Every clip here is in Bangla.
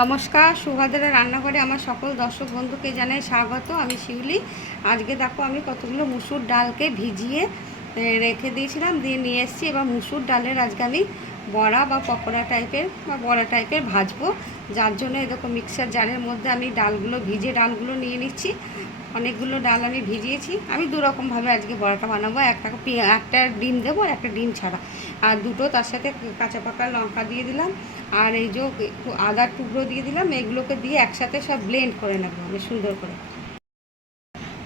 নমস্কার, সুভাদের রান্নাঘরে আমার সকল দর্শক বন্ধুকে জানাই স্বাগত। আমি শিউলি। আজকে দেখো আমি কতগুলো মুসুর ডালকে ভিজিয়ে রেখে দিয়েছিলাম, দিয়ে নিয়ে এসেছি। এবার মুসুর ডালের আজকে আমি বড়া বা পকোড়া টাইপের বা বড়া টাইপের ভাজবো। যার জন্য এরকম মিক্সার জারের মধ্যে আমি ডালগুলো ভিজে ডালগুলো নিয়ে নিচ্ছি। অনেকগুলো ডাল আমি ভিজিয়েছি। আমি দু রকমভাবে আজকে বড়াটা বানাবো। একটা একটা ডিম দেবো আর একটা ডিম ছাড়া। আর দুটো তার সাথে কাঁচা পাকা লঙ্কা দিয়ে দিলাম। আর এই যে আদার টুকরো দিয়ে দিলাম। এগুলোকে দিয়ে একসাথে সব ব্লেন্ড করে নেব আমি সুন্দর করে।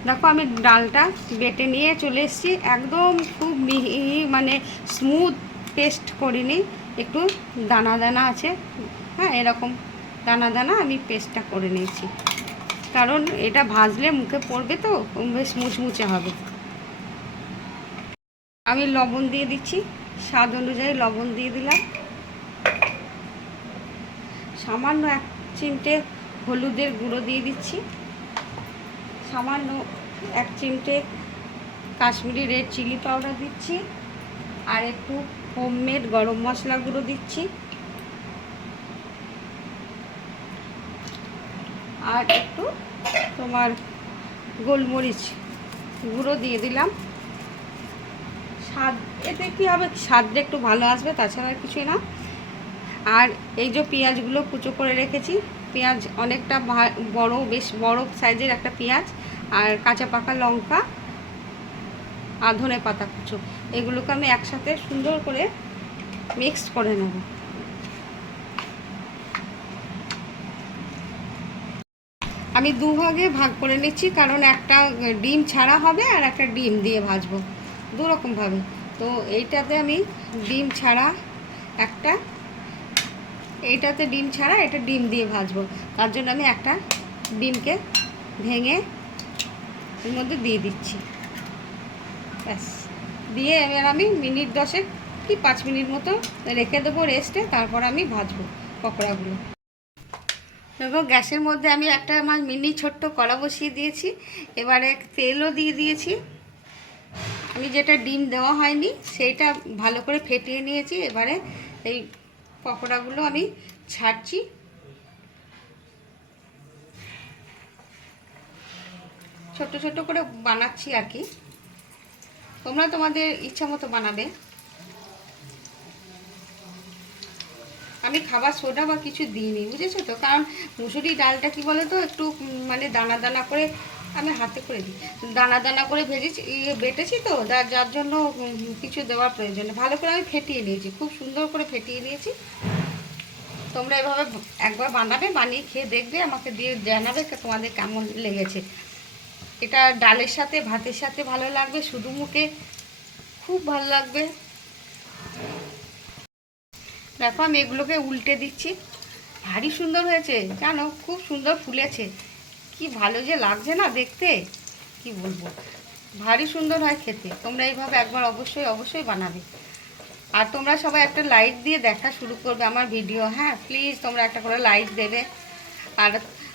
দেখো আমি ডালটা বেটে নিয়ে চলে এসেছি। একদম খুব মিহি মানে স্মুথ পেস্ট করিনি। একটু দানা দানা আছে। হ্যাঁ এরকম দানা দানা আমি পেস্টটা করে নিয়েছি। কারণ এটা ভাজলে মুখে পড়বে তো, বেশ মুচমুচে হবে। আমি লবণ দিয়ে দিচ্ছি, স্বাদ অনুযায়ী লবণ দিয়ে দিলাম। সামান্য এক চিমটে হলুদের গুঁড়ো দিয়ে দিচ্ছি। সামান্য এক চিমটে কাশ্মীরি রেড চিলি পাউডার দিচ্ছি। আর একটু হোমমেড গরম মশলা গুঁড়ো দিচ্ছি। আর একটু তোমার গোলমরিচ গুঁড়ো দিয়ে দিলাম। স্বাদ, এতে কী হবে? স্বাদটা একটু ভালো আসবে, তাছাড়া কিছুই না। আর এই যে পেঁয়াজগুলো কুচো করে রেখেছি, পেঁয়াজ অনেকটা বড়, বেশ বড় সাইজের একটা পেঁয়াজ আর কাঁচা পাকা লঙ্কা, আর ধনে পাতা কুচো। এগুলোকে আমি একসাথে সুন্দর করে মিক্স করে নেব। আমি দুভাগে ভাগ করে নিচ্ছি, কারণ একটা ডিম ছাড়া হবে আর একটা ডিম দিয়ে ভাজবো। দু রকমভাবে তো এইটাতে আমি ডিম ছাড়া একটা, এইটাতে ডিম ছাড়া এটা ডিম দিয়ে ভাজবো। তার জন্য আমি একটা ডিমকে ভেঙে এর মধ্যে দিয়ে দিচ্ছি। ব্যাস। দিয়ে এবার আমি মিনিট দশেক কি পাঁচ মিনিট মতো রেখে দেবো রেস্টে তারপর আমি ভাজবো পকোড়াগুলো। দেখো, গ্যাসের মধ্যে আমি একটা আমার মিনি ছোট্ট কলা বসিয়ে দিয়েছি। এবারে তেলও দিয়ে দিয়েছি। আমি যেটা ডিম দেওয়া হয়নি, সেইটা ভালো করে ফেটিয়ে নিয়েছি। এবারে এই পকোড়াগুলো আমি ছাড়ছি। ছোট ছোট করে বানাচ্ছি আর কি। তোমরা তোমাদের ইচ্ছা মতো বানাবে। আমি খাবার সোডা বা কিছু দিইনি, বুঝেছ তো? কারণ মুসুরি ডালটা কি বলো তো একটু মানে দানা দানা করে আমি হাতে করে দিই। দানা দানা করে ভেজেছি ইয়ে বেটেছি তো, যার জন্য কিছু দেওয়ার প্রয়োজন। ভালো করে আমি ফেটিয়ে নিয়েছি, খুব সুন্দর করে ফেটিয়ে নিয়েছি। তোমরা এভাবে একবার বানাবে, বানিয়ে খেয়ে দেখবে, আমাকে দিয়ে জানাবে তোমাদের কেমন লেগেছে। এটা ডালের সাথে, ভাতের সাথে ভালো লাগবে, শুধু মুখে খুব ভালো লাগবে। দেখো, আমি এগুলোকে উল্টে দিচ্ছি। ভারী সুন্দর হয়েছে। জানো, খুব সুন্দর ফুলেছে। কি ভালো যে লাগছে না দেখতে। কি বলব? ভারী সুন্দর হয় খেতে। তোমরা এইভাবে একবার অবশ্যই অবশ্যই বানাবে। আর তোমরা সবাই একটা লাইক দিয়ে দেখা শুরু করবে আমার ভিডিও হ্যাঁ প্লিজ তোমরা একটা করে লাইক দেবে। আর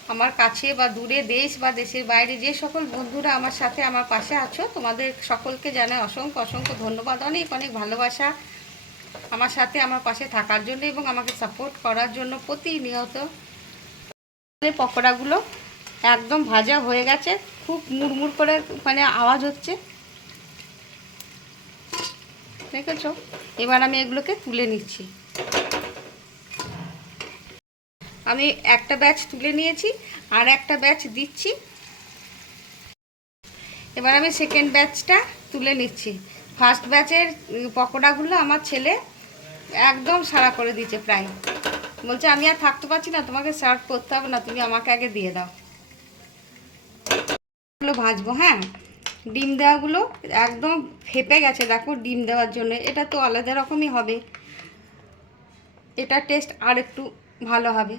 আমার কাছে বা দূরে দেশ বা দেশের বাইরে যে সকল বন্ধুরা আমার সাথে, আমার পাশে আছো, তোমাদের সকলকে জানাই অসংখ্য অসংখ্য ধন্যবাদ। অনেক অনেক ভালোবাসা। আমার সাথে আমার পাশে থাকার জন্য এবং আমাকে সাপোর্ট করার জন্য প্রতিনিয়ত পকোড়াগুলো একদম ভাজা হয়ে গেছে, খুব মুড়মুড় করে মানে আওয়াজ হচ্ছে। দেখেছ? এবার আমি এগুলোকে তুলে নিচ্ছি। আমি একটা ব্যাচ তুলে নিয়েছি, আর একটা ব্যাচ দিচ্ছি। এবার আমি সেকেন্ড ব্যাচটা তুলে নিচ্ছি। ফার্স্ট ব্যাচের পকোড়াগুলো আমার ছেলে একদম সারা করে দিয়েছে প্রায়। বলছে, আমি আর থাকতে পারছি না, তোমাকে সার্ভ করতে হবে না, তুমি আমাকে আগে দিয়ে দাও। ভাজবো হ্যাঁ? ডিম দেওয়াগুলো একদম ফেপে গেছে, দেখো, ডিম দেওয়ার জন্য। এটা তো আলাদা রকমই হবে। এটা টেস্ট আর একটু ভালো হবে।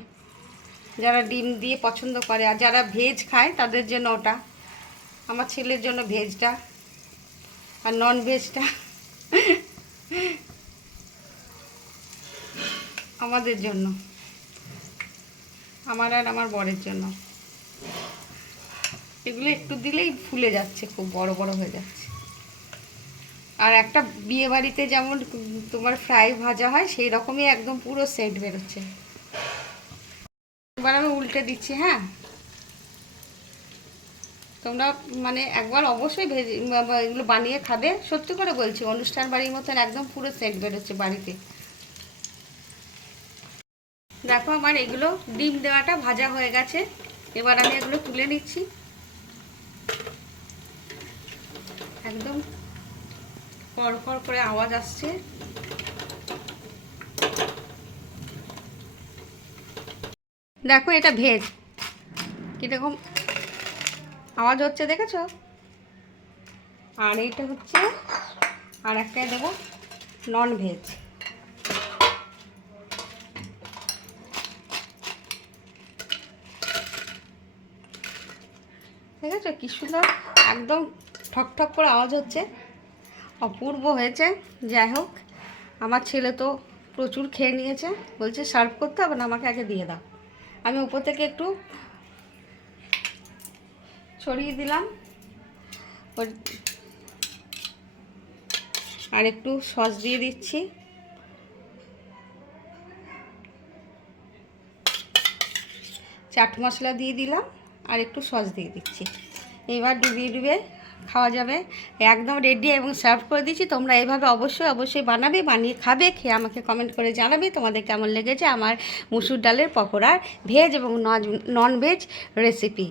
যারা ডিম দিয়ে পছন্দ করে, আর যারা ভেজ খায়, তাদের জন্য ওটা। আমার ছেলের জন্য ভেজটা আর নন ভেজটা আমাদের জন্য। আমার আর আমার বরের জন্য। এগুলো একটু দিলেই ফুলে যাচ্ছে, খুব বড় বড় হয়ে যাচ্ছে। আর একটা বিয়ে বাড়িতে যেমন তোমার ফ্রাই ভাজা হয়, সেই রকমই একদম পুরো সেট বেরোচ্ছে। এবার আমি উল্টে দিচ্ছি হ্যাঁ? তোমরা মানে একবার অবশ্যই ভেজে এগুলো বানিয়ে খাবে। সত্যি করে বলছি, অনুষ্ঠান বাড়ির মতন একদম পুরো সেট বেরোচ্ছে বাড়িতে। দেখো আমার এগুলো ডিম দেওয়াটা ভাজা হয়ে গেছে। এবার আমি এগুলো তুলে নিচ্ছি। একদম কড়কড় করে আওয়াজ আসছে। দেখো এটা ভেজ। কীরকম আওয়াজ হচ্ছে, দেখেছ? আর এইটা হচ্ছে, আর একটা দেবো নন ভেজ ঠিক আছে কি সুন্দর? একদম ঠক ঠক করে আওয়াজ হচ্ছে। অপূর্ব হয়েছে, যাই হোক। আমার ছেলে তো প্রচুর খেয়ে নিয়েছে। বলছে, সার্ভ করতে হবে না, আমাকে আগে দিয়ে দাও। আমি উপর থেকে একটু ছড়িয়ে দিলাম। আর একটু সস দিয়ে দিচ্ছি। চাট মশলা দিয়ে দিলাম আর একটু সস দিয়ে দিচ্ছি। এবার ডুবিয়ে ডুবিয়ে খাওয়া যাবে। একদম রেডি এবং সার্ভ করে দিচ্ছি তোমরা এইভাবে অবশ্যই অবশ্যই বানাবে, বানিয়ে খাবে। খেয়ে আমাকে কমেন্ট করে জানাবে তোমাদের কেমন লেগেছে আমার মুসুর ডালের পকোড়ার ভেজ এবং নন ভেজ রেসিপি